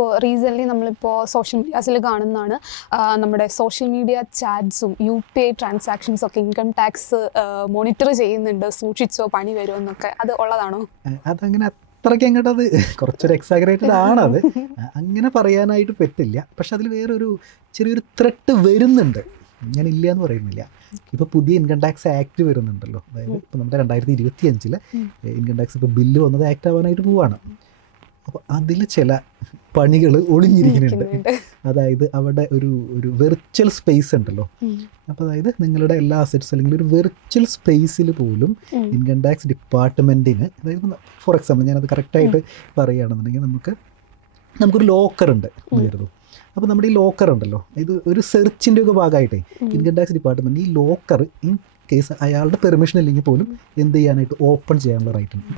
ഇപ്പോൾ റീസെൻ്റ്ലി നമ്മളിപ്പോൾ സോഷ്യൽ മീഡിയാസിൽ കാണുന്നതാണ്, നമ്മുടെ സോഷ്യൽ മീഡിയ ചാറ്റ്സും UPI ട്രാൻസാക്ഷൻസും ഒക്കെ ഇൻകം ടാക്സ് മോണിറ്റർ ചെയ്യുന്നുണ്ട്, സൂക്ഷിച്ചോ പണി വരുമെന്നൊക്കെ. അത് ഉള്ളതാണോ? അതങ്ങനെ അത്രയ്ക്ക് അങ്ങോട്ട് അത് കുറച്ചൊരു എക്സാഗ്രേറ്റഡ് ആണത്, അങ്ങനെ പറയാനായിട്ട് പറ്റില്ല. പക്ഷെ അതിൽ വേറൊരു ചെറിയൊരു ത്രെട്ട് വരുന്നുണ്ട്, ഞാൻ ഇല്ല എന്ന് പറയുന്നില്ല. ഇപ്പോൾ പുതിയ ഇൻകം ടാക്സ് ആക്ട് വരുന്നുണ്ടല്ലോ, അതായത് ഇപ്പോൾ നമ്മുടെ 2025 ഇൻകം ടാക്സ് ഇപ്പോൾ ബില്ല് വന്നത് ആക്ട് ആവാനായിട്ട് പോവാണ്. അപ്പോൾ അതിൽ ചില പണികൾ ഒളിഞ്ഞിരിക്കുന്നുണ്ട്. അതായത് അവിടെ ഒരു വെർച്വൽ സ്പേസ് ഉണ്ടല്ലോ, അപ്പോൾ അതായത് നിങ്ങളുടെ എല്ലാ അസറ്റ്സ് അല്ലെങ്കിൽ ഒരു വെർച്വൽ സ്പേസിൽ പോലും ഇൻകം ടാക്സ് ഡിപ്പാർട്ട്മെൻറ്റിന്, അതായത് ഫോർ എക്സാമ്പിൾ ഞാനത് കറക്റ്റായിട്ട് പറയുകയാണെന്നുണ്ടെങ്കിൽ നമുക്കൊരു ലോക്കർ ഉണ്ട് എന്ന് കരുതും. അപ്പോൾ നമ്മുടെ ഈ ലോക്കർ ഉണ്ടല്ലോ, ഇത് ഒരു സെർച്ചിൻ്റെ ഒക്കെ ഭാഗമായിട്ടേ ഇൻകം ടാക്സ് ഡിപ്പാർട്ട്മെൻറ്റ് ഈ ലോക്കർ ഇൻ കേസ് അയാളുടെ പെർമിഷൻ ഇല്ലെങ്കിൽ പോലും എന്ത് ചെയ്യാനായിട്ട് ഓപ്പൺ ചെയ്യാനുള്ള റൈറ്റ് ഉണ്ട്.